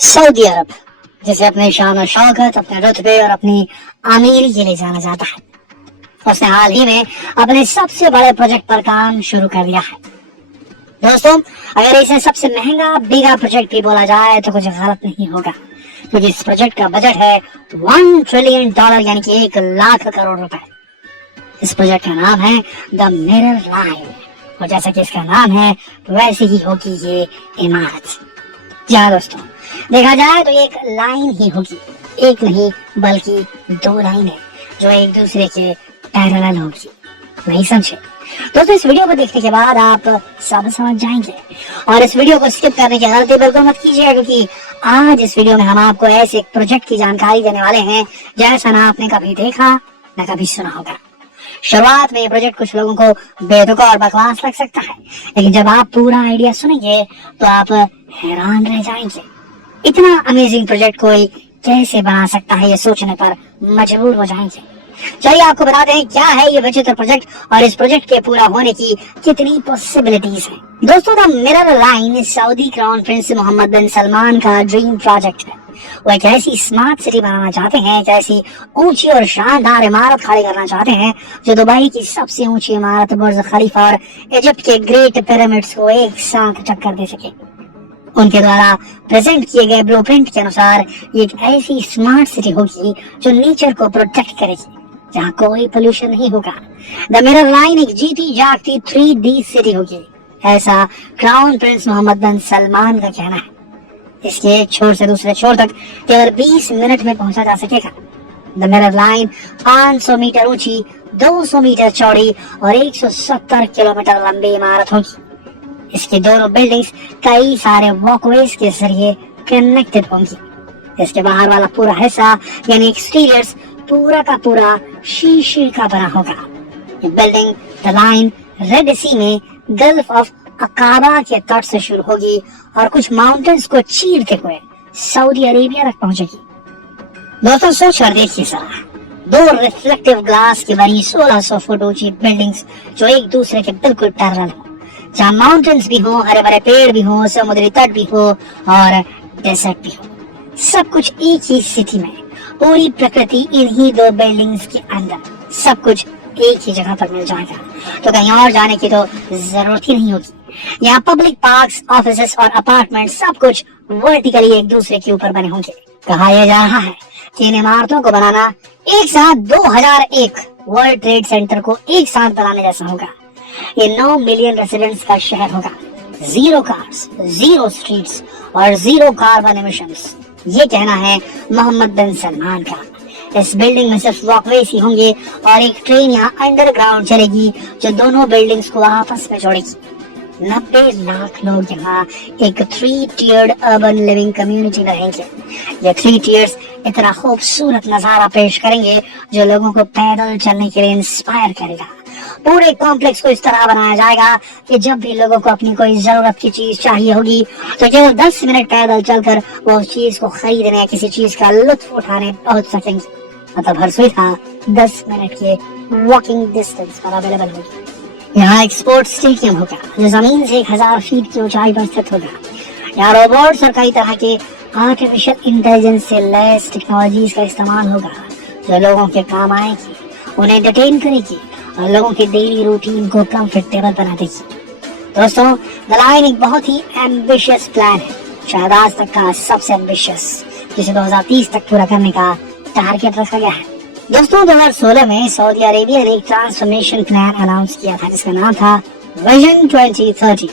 Saudi अरब, जिसे अपने शान और शौकत, अपने रुतबे और अपनी आमीरी के लिए जाना जाता है, उसने हाल ही में अपने सबसे बड़े प्रोजेक्ट पर काम शुरू कर दिया है। दोस्तों, अगर इसे सबसे महंगा बिगा प्रोजेक्ट भी बोला जाए तो कुछ गलत नहीं होगा, क्योंकि इस प्रोजेक्ट का बजट है $1 ट्रिलियन, यानी कि 1 लाख करोड़ रुपए। इस प्रोजेक्ट का नाम है द मिरर लाइन, और जैसा कि इसका नाम है वैसे ही होगी ये इमारत। जी हाँ दोस्तों, देखा जाए तो एक लाइन ही होगी, एक नहीं बल्कि 2 लाइनें जो एक दूसरे के पैरेलल होगी। नहीं समझे दोस्तों? इस वीडियो को देखने के बाद आप सब समझ जाएंगे, और इस वीडियो को स्किप करने की गलती बिल्कुल मत कीजिए, क्योंकि आज इस वीडियो में हम आपको ऐसे एक प्रोजेक्ट की जानकारी देने वाले हैं जैसा ना आपने कभी देखा ना कभी सुना होगा। शुरुआत में ये प्रोजेक्ट कुछ लोगों को बेतुका और बकवास लग सकता है, लेकिन जब आप पूरा आइडिया सुनेंगे तो आप हैरान रह जाएंगे। इतना अमेजिंग प्रोजेक्ट कोई कैसे बना सकता है, ये सोचने पर मजबूर हो जाएंगे। चलिए आपको बताते हैं क्या है ये विचित्र प्रोजेक्ट और इस प्रोजेक्ट के पूरा होने की कितनी पॉसिबिलिटीज हैं। दोस्तों, the mirror line Saudi crown prince Mohammed bin Salman का ड्रीम प्रोजेक्ट है। वो एक ऐसी स्मार्ट सिटी बनाना चाहते हैं, एक ऐसी ऊंची और शानदार इमारत खड़ी करना चाहते हैं जो दुबई की सबसे ऊंची इमारत बुर्ज खलीफा और इजिप्ट के ग्रेट पिरामिड्स को एक साथ टक्कर दे सके। उनके द्वारा प्रेजेंट किए गए ब्लूप्रिंट के अनुसार ये एक ऐसी स्मार्ट सिटी होगी जो नेचर को प्रोटेक्ट करेगी, जहाँ कोई पोल्यूशन नहीं होगा। द मिरर लाइन एक जीती जागती 3D सिटी होगी, ऐसा crown prince Mohammed bin Salman का कहना है। इसके एक छोर से दूसरे छोर तक केवल 20 मिनट में पहुंचा जा सकेगा। द मिरर लाइन 500 मीटर ऊंची, 200 मीटर चौड़ी और 170 किलोमीटर लंबी इमारत होगी। इसकी दोनों बिल्डिंग्स कई सारे वॉकवेज के जरिए कनेक्टेड होंगी। इसके बाहर वाला पूरा हिस्सा यानी एक्सटीरियर्स पूरा का पूरा शीशे का बना होगा। ये बिल्डिंग द लाइन रेड सी में गल्फ ऑफ अकाबा के तट से शुरू होगी और कुछ माउंटेन्स को चीरते हुए सऊदी अरेबिया तक पहुंचेगी। दोस्तों, सोच कर देखिए जरा, 2 रिफ्लेक्टिव ग्लास की बनी 1600 फुट ऊंची बिल्डिंग्स जो एक दूसरे के बिल्कुल पैरेलल हो, जहाँ माउंटेन्स भी हो, हरे भरे पेड़ भी हो, समुद्री तट भी हो और डेजर्ट भी हो, सब कुछ एक ही सिटी में, पूरी प्रकृति इन्हीं 2 बिल्डिंग्स के अंदर, सब कुछ एक ही जगह पर मिल जाएगा, तो कहीं और जाने की तो जरूरत ही नहीं होगी। यहाँ पब्लिक पार्क्स, ऑफिसेस और अपार्टमेंट सब कुछ वर्टिकली एक दूसरे के ऊपर बने होंगे। कहा यह जा रहा है कि इन इमारतों को बनाना एक साथ 2001 वर्ल्ड ट्रेड सेंटर को एक साथ बनाने जैसा होगा। ये 9 मिलियन रेसिडेंट्स का शहर होगा। 0 कार्स, 0 स्ट्रीट्स और 0 कार्बन एमिशंस, ये कहना है मोहम्मद बिन सलमान का। इस बिल्डिंग में सिर्फ वॉकवेज ही होंगे और एक ट्रेन यहाँ अंडरग्राउंड चलेगी जो दोनों बिल्डिंग्स को आपस में जोड़ेगी। 90 लाख लोग यहाँ एक 3 tiered अर्बन लिविंग कम्युनिटी में रहेंगे। ये 3 tiers इतना खूबसूरत नजारा पेश करेंगे जो लोगों को पैदल चलने के लिए इंस्पायर करेगा। पूरे कॉम्प्लेक्स को इस तरह बनाया जाएगा कि जब भी लोगों को अपनी कोई जरूरत की चीज चाहिए होगी तो केवल 10 मिनट पैदल चलकर वो उस चीज को खरीदने या किसी चीज का लुत्फ उठाने पहुंच सकेंगे। मतलब हर सुविधा 10 मिनट के वॉकिंग डिस्टेंस पर अवेलेबल होगी। यहाँ एक स्पोर्ट्स स्टेडियम होगा जो जमीन से 1000 फीट की ऊंचाई पर स्थित होगा। यहाँ रोबोट्स और कई तरह के आर्टिफिशियल इंटेलिजेंस से लैस टेक्नोलॉजीज का इस्तेमाल होगा जो लोगों के काम आएगी, उन्हें एंटरटेन करेगी और लोगों के डेली रूटीन को कंफर्टेबल बना देगी। दोस्तों, द लाइन एक बहुत ही एम्बिशियस प्लान है, शायद आज तक का सबसे एम्बिशियस, जिसे 2030 तक पूरा करने का टारगेट रखा गया है। दोस्तों, 2016 में सऊदी अरेबिया ने एक ट्रांसफॉर्मेशन प्लान अनाउंस किया था जिसका नाम था विजन 2030।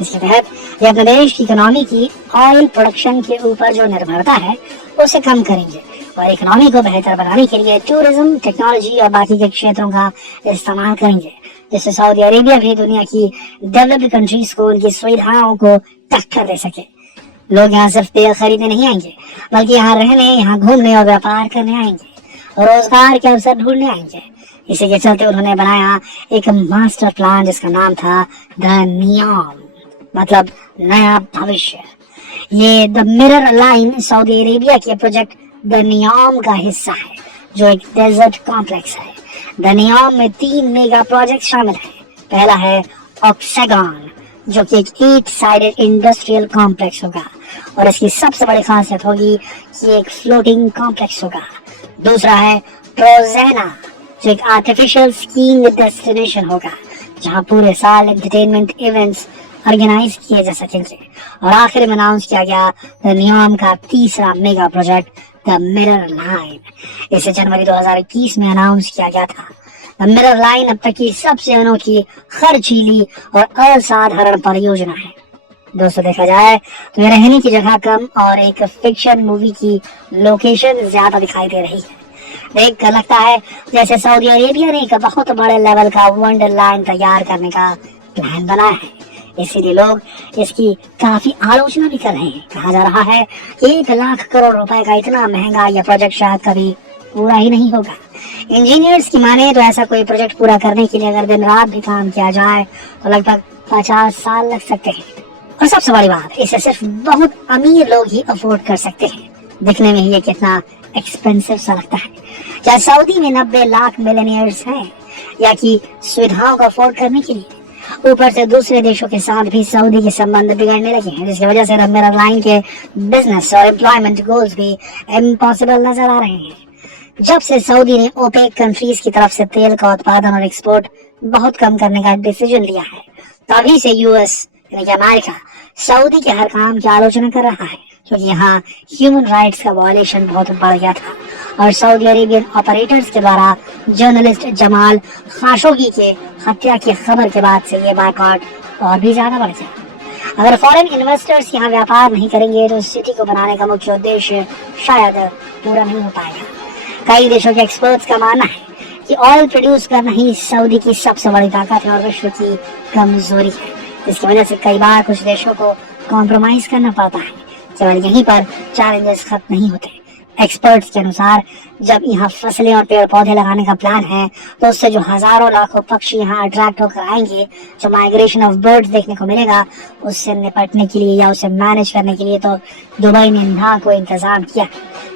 इसके तहत ये अपने देश की इकोनॉमी की ऑयल प्रोडक्शन के ऊपर जो निर्भरता है उसे कम करेंगे और इकोनॉमी को बेहतर बनाने के लिए टूरिज्म, टेक्नोलॉजी और बाकी के क्षेत्रों का इस्तेमाल करेंगे, जिससे सऊदी अरेबिया भी दुनिया की डेवलप्ड कंट्रीज को उनकी सुविधाओं को टक्कर दे सके। लोग यहाँ सिर्फ तेल खरीदने नहीं आएंगे, बल्कि यहाँ रहने, यहाँ घूमने और व्यापार करने आएंगे, रोजगार के अवसर ढूंढने आएंगे। इसी के चलते उन्होंने बनाया एक मास्टर प्लान जिसका नाम था द नियॉम, मतलब नया भविष्य। ये the mirror line Saudi Arabia के प्रोजेक्ट द नियॉम का हिस्सा है जो एक डेजर्ट कॉम्प्लेक्स है। द नियॉम में 3 मेगा प्रोजेक्ट शामिल हैं। पहला है ऑक्सागन जो कि एक 8 साइडेड इंडस्ट्रियल कॉम्प्लेक्स होगा और इसकी सबसे बड़ी खासियत होगी कि एक फ्लोटिंग कॉम्प्लेक्स होगा। दूसरा है ट्रोजेना, जो एक आर्टिफिशियल स्कीइंग डेस्टिनेशन होगा जहां पूरे साल एंटरटेनमेंट इवेंट्स ऑर्गेनाइज किए जा सकेंगे। और आखिर में अनाउंस किया गया न्यूयॉर्क का तीसरा mega project the mirror line. इसे जनवरी 2021 में अनाउंस किया गया था। द मिरर लाइन अब तक की सबसे अनोखी, खर्चीली और असाधारण परियोजना है। दोस्तों देखा जाए तो ये रहने की जगह कम और एक फिक्शन मूवी की लोकेशन ज्यादा दिखाई दे रही है। देख कर लगता है जैसे सऊदी अरेबिया ने एक बहुत बड़े लेवल का वंडरलैंड तैयार करने का प्लान बनाया है। इसीलिए लोग इसकी काफी आलोचना भी कर रहे हैं। कहा जा रहा है 1 लाख करोड़ रुपए का इतना महंगा यह प्रोजेक्ट शायद कभी पूरा ही नहीं होगा। इंजीनियर्स की माने तो ऐसा कोई प्रोजेक्ट पूरा करने के लिए अगर दिन रात भी काम किया जाए तो लगभग 50 साल लग सकते हैं। और सबसे बड़ी बात, इसे सिर्फ बहुत अमीर लोग ही अफोर्ड कर सकते हैं। दिखने में ही ये कितना एक्सपेंसिव सा लगता है। क्या सऊदी में 90 लाख मिलियनियर्स हैं या कि सुविधाओं को अफोर्ड करने के लिए? ऊपर से दूसरे देशों के साथ भी सऊदी के संबंध बिगड़ने लगे हैं, जिसकी वजह से मिरर लाइन के बिजनेस और एम्प्लॉयमेंट गोल्स भी इम्पॉसिबल नजर आ रहे हैं। जब से सऊदी ने ओपेक कंट्रीज की तरफ से तेल का उत्पादन और एक्सपोर्ट बहुत कम करने का डिसीजन लिया है, तभी से यूएस यानी कि अमेरिका सऊदी के हर काम की आलोचना कर रहा है, क्योंकि यहाँ ह्यूमन राइट्स का वायलेशन बहुत बढ़ गया था और सऊदी अरेबियन ऑपरेटर्स के द्वारा जर्नलिस्ट जमाल खाशोगी के हत्या की खबर के बाद से ये बायकॉट और भी ज्यादा बढ़ गया। अगर फॉरेन इन्वेस्टर्स यहाँ व्यापार नहीं करेंगे तो सिटी को बनाने का मुख्य उद्देश्य शायद पूरा नहीं हो पाएगा। कई देशों के एक्सपर्ट्स का मानना है कि ऑयल प्रोड्यूस करना ही सऊदी की सबसे बड़ी ताकत है और विश्व की कमजोरी है। इसकी वजह से कई बार कुछ देशों को कॉम्प्रोमाइज करना पड़ता है। केवल यहीं पर चैलेंजेस खत्म नहीं होते। एक्सपर्ट्स के अनुसार जब यहाँ फसलें और पेड़ पौधे लगाने का प्लान है तो उससे जो हजारों लाखों पक्षी यहाँ अट्रैक्ट होकर आएंगे, जो माइग्रेशन ऑफ बर्ड्स देखने को मिलेगा, उससे निपटने के लिए या उसे मैनेज करने के लिए तो दुबई ने ना कोई इंतजाम किया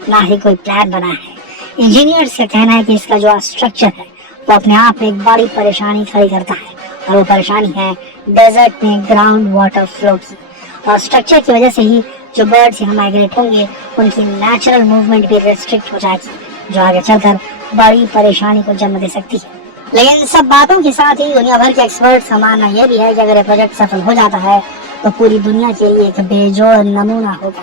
ना ही कोई प्लान बना है। इंजीनियर्स का कहना है कि इसका जो स्ट्रक्चर है वो अपने आप में एक बड़ी परेशानी खड़ी करता है और वो परेशानी है डेजर्ट में ग्राउंड वाटर फ्लो की। और स्ट्रक्चर की वजह से ही जो बर्ड्स यहाँ माइग्रेट होंगे उनकी नेचुरल मूवमेंट भी रिस्ट्रिक्ट हो जाएगी, जो आगे चलकर बड़ी परेशानी को जन्म दे सकती है। लेकिन सब बातों के साथ ही दुनिया भर के एक्सपर्ट्स का मानना यह भी है कि अगर ये प्रोजेक्ट सफल हो जाता है तो पूरी दुनिया के लिए एक बेजोड़ नमूना होगा।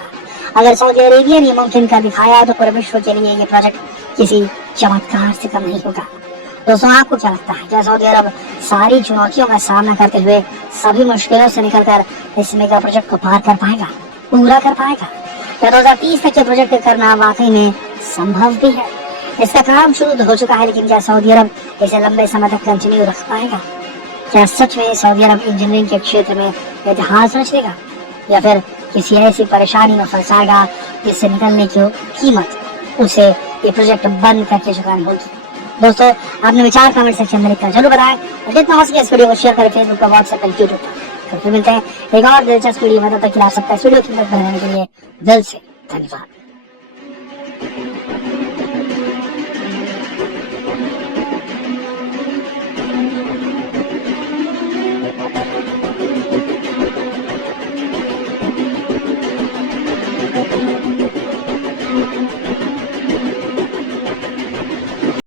अगर सऊदी अरेबिया ने मुमकिन कर दिखाया तो पूरे विश्व के लिए ये प्रोजेक्ट किसी चमत्कार से कम नहीं होगा। दोस्तों आपको क्या लगता है, क्या सऊदी अरब सारी चुनौतियों का सामना करते हुए सभी मुश्किलों से निकलकर इस मेगा प्रोजेक्ट को पार कर पाएगा, पूरा कर पाएगा? क्या 2030 तक के प्रोजेक्ट करना वाकई में संभव भी है? इसका काम शुरू तो हो चुका है, लेकिन क्या सऊदी अरब इसे लंबे समय तक कंटिन्यू रख पाएगा? क्या सच में सऊदी अरब इंजीनियरिंग के क्षेत्र में इतिहास रचेगा या फिर किसी ऐसी परेशानी में फंस जाएगा जिससे निकलने की कीमत उसे ये प्रोजेक्ट बंद करके चुकानी होगी? दोस्तों आपने विचार कमेंट सेक्शन में लिखकर जरूर बताएं और जितना हो सके इस वीडियो को शेयर करें फेसबुक पर, व्हाट्सएप पर, यूट्यूब पर। फिर मिलते हैं एक और दिलचस्प वीडियो में। तब तक के लिए आप सबका इस वीडियो की मदद बनाने के लिए दिल से धन्यवाद।